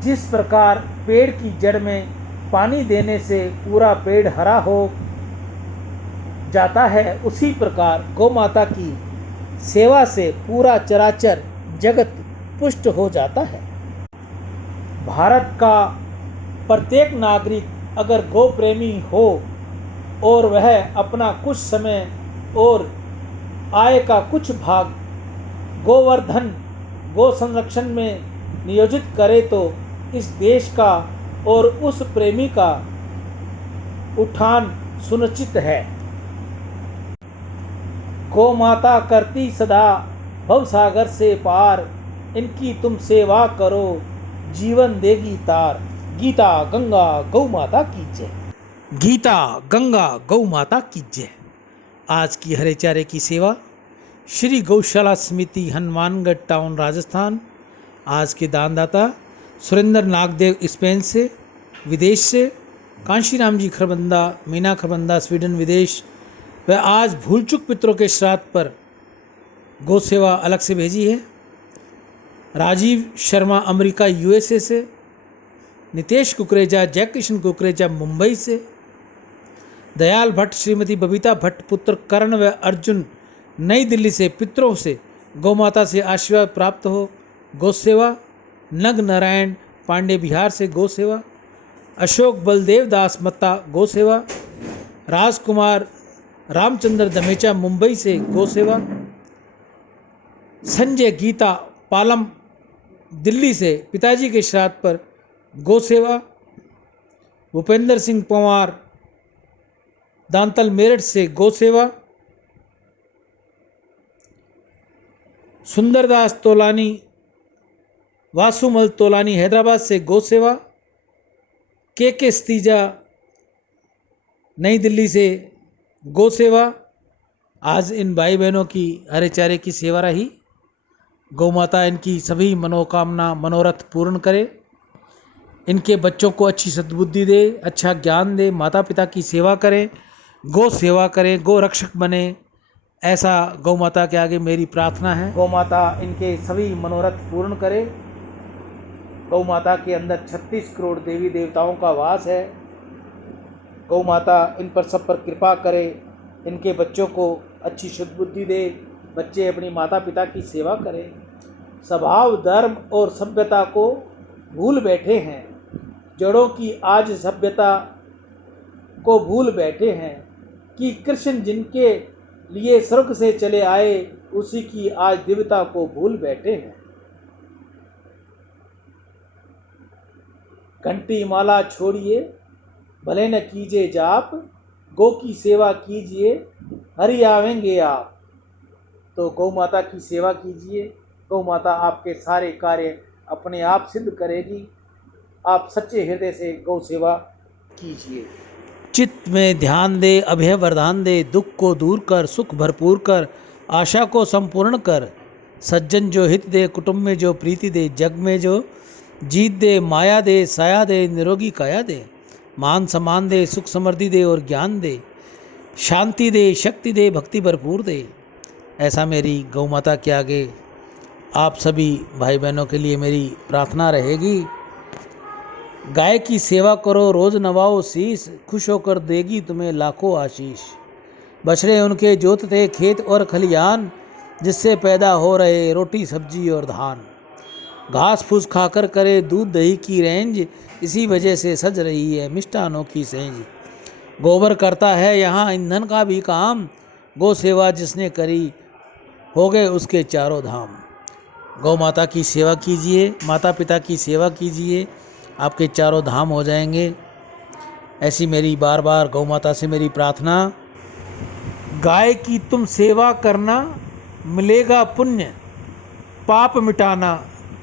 जिस प्रकार पेड़ की जड़ में पानी देने से पूरा पेड़ हरा हो जाता है, उसी प्रकार गौ माता की सेवा से पूरा चराचर जगत पुष्ट हो जाता है। भारत का प्रत्येक नागरिक अगर गौ प्रेमी हो और वह अपना कुछ समय और आय का कुछ भाग गोवर्धन गौ संरक्षण में नियोजित करे तो इस देश का और उस प्रेमी का उत्थान सुनिश्चित है। गौ माता करती सदा भवसागर से पार, इनकी तुम सेवा करो जीवन देगी तार। गीता गंगा गौ माता की जय। गीता गंगा गौ माता की जय। आज की हरे चारे की सेवा श्री गौशाला समिति हनुमानगढ़ टाउन राजस्थान। आज के दानदाता सुरेंद्र नागदेव स्पेन से, विदेश से कांशीराम जी खरबंदा, मीना खरबंदा स्वीडन विदेश। वह आज भूल चूक पितरों के श्राद्ध पर गौ सेवा अलग से भेजी है। राजीव शर्मा अमेरिका यूएसए से, नितेश कुकरेजा जय किशन कुकरेजा मुंबई से, दयाल भट्ट श्रीमती बबीता भट्ट पुत्र कर्ण व अर्जुन नई दिल्ली से पितरों से गौ माता से आशीर्वाद प्राप्त हो। गौ सेवा नग नारायण पांडे बिहार से गौ सेवा, अशोक बलदेव दास मत्ता गौ सेवा, राजकुमार रामचंद्र दमेचा मुंबई से गौ सेवा, संजय गीता पालम दिल्ली से पिताजी के श्राद्ध पर गौ सेवा, भूपेंद्र सिंह पंवार दांतल मेरठ से गौ सेवा, सुंदरदास तोलानी वासुमल तोलानी हैदराबाद से गौ सेवा, के स्तीजा नई दिल्ली से गौ सेवा। आज इन भाई बहनों की हरे चारे की सेवा रही। गौ माता इनकी सभी मनोकामना मनोरथ पूर्ण करे, इनके बच्चों को अच्छी सद्बुद्धि दे, अच्छा ज्ञान दे, माता पिता की सेवा करें, गौ सेवा करें, गौ रक्षक बने, ऐसा गौ माता के आगे मेरी प्रार्थना है। गौ माता इनके सभी मनोरथ पूर्ण करे। गौ माता के अंदर 36 करोड़ देवी देवताओं का वास है। गौ माता इन पर सब पर कृपा करे, इनके बच्चों को अच्छी सद्बुद्धि दे, बच्चे अपनी माता पिता की सेवा करें। स्वभाव धर्म और सभ्यता को भूल बैठे हैं, जड़ों की आज सभ्यता को भूल बैठे हैं कि कृष्ण जिनके लिए स्वर्ग से चले आए, उसी की आज दिव्यता को भूल बैठे हैं। घंटी माला छोड़िए भले न कीजिए जाप, गौ की सेवा कीजिए हरि आवेंगे आप। तो गौ माता की सेवा कीजिए, गौ माता आपके सारे कार्य अपने आप सिद्ध करेगी। आप सच्चे हृदय से गौ सेवा कीजिए। चित्त में ध्यान दे, अभय वरदान दे, दुख को दूर कर, सुख भरपूर कर, आशा को संपूर्ण कर। सज्जन जो हित दे, कुटुंब में जो प्रीति दे, जग में जो जीत दे, माया दे, साया दे, निरोगी काया दे, मान सम्मान दे, सुख समृद्धि दे और ज्ञान दे, शांति दे, शक्ति दे, भक्ति भरपूर दे। ऐसा मेरी गौ माता के आगे आप सभी भाई बहनों के लिए मेरी प्रार्थना रहेगी। गाय की सेवा करो, रोज नवाओ शीश, खुश होकर देगी तुम्हें लाखों आशीष। बछड़े उनके जोतते खेत और खलियान, जिससे पैदा हो रहे रोटी सब्जी और धान। घास फूस खाकर करे दूध दही की रेंज, इसी वजह से सज रही है मिष्टानों की सेंज। गोबर करता है यहाँ ईंधन का भी काम, गौ सेवा जिसने करी हो गए उसके चारों धाम। गौ माता की सेवा कीजिए, माता पिता की सेवा कीजिए, आपके चारों धाम हो जाएंगे। ऐसी मेरी बार बार गौ माता से मेरी प्रार्थना। गाय की तुम सेवा करना, मिलेगा पुण्य पाप मिटाना।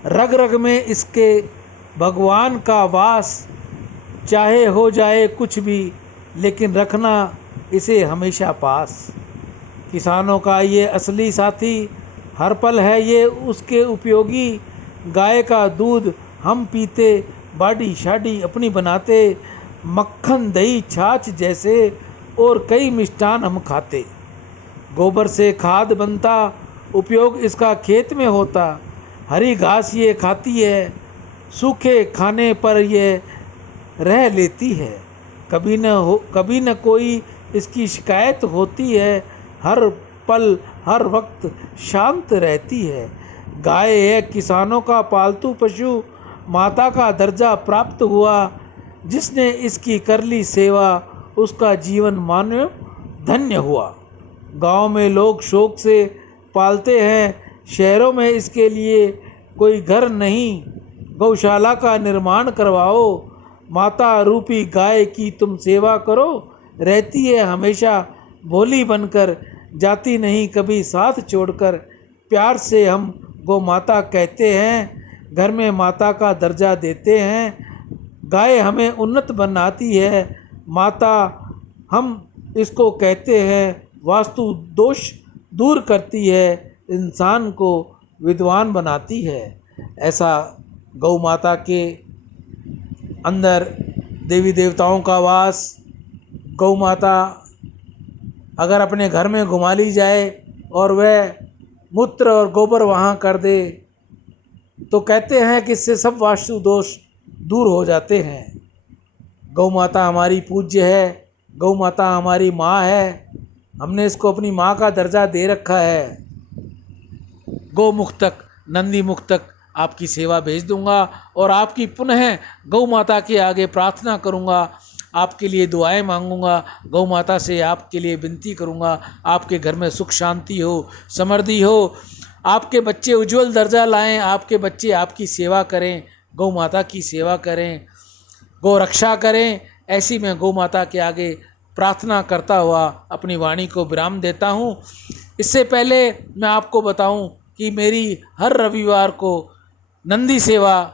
रग रग में इसके भगवान का वास, चाहे हो जाए कुछ भी लेकिन रखना इसे हमेशा पास। किसानों का ये असली साथी, हर पल है ये उसके उपयोगी। गाय का दूध हम पीते, बाडी शाडी अपनी बनाते, मक्खन दही छाछ जैसे और कई मिष्ठान हम खाते। गोबर से खाद बनता, उपयोग इसका खेत में होता। हरी घास ये खाती है, सूखे खाने पर यह रह लेती है, कभी न कोई इसकी शिकायत होती है, हर पल हर वक्त शांत रहती है। गाय है किसानों का पालतू पशु, माता का दर्जा प्राप्त हुआ, जिसने इसकी कर ली सेवा उसका जीवन मानो धन्य हुआ। गांव में लोग शौक से पालते हैं, शहरों में इसके लिए कोई घर नहीं। गौशाला का निर्माण करवाओ, माता रूपी गाय की तुम सेवा करो, रहती है हमेशा भोली बनकर, जाती नहीं कभी साथ छोड़कर। प्यार से हम गौ माता कहते हैं, घर में माता का दर्जा देते हैं। गाय हमें उन्नत बनाती है, माता हम इसको कहते हैं, वास्तु दोष दूर करती है, इंसान को विद्वान बनाती है। ऐसा गौ माता के अंदर देवी देवताओं का वास। गौ माता अगर अपने घर में घुमा ली जाए और वह मूत्र और गोबर वहाँ कर दे तो कहते हैं कि इससे सब वास्तु दोष दूर हो जाते हैं। गौ माता हमारी पूज्य है, गौ माता हमारी माँ है, हमने इसको अपनी माँ का दर्जा दे रखा है। गौ मुख तक, नंदी मुख तक आपकी सेवा भेज दूंगा और आपकी पुनः गौ माता के आगे प्रार्थना करूंगा, आपके लिए दुआएं मांगूंगा, गौ माता से आपके लिए विनती करूंगा, आपके घर में सुख शांति हो, समृद्धि हो, आपके बच्चे उज्जवल दर्जा लाएं, आपके बच्चे आपकी सेवा करें, गौ माता की सेवा करें, गौ रक्षा करें। ऐसी मैं गौ माता के आगे प्रार्थना करता हुआ अपनी वाणी को विराम देता हूँ। इससे पहले मैं आपको बताऊं कि मेरी हर रविवार को नंदी सेवा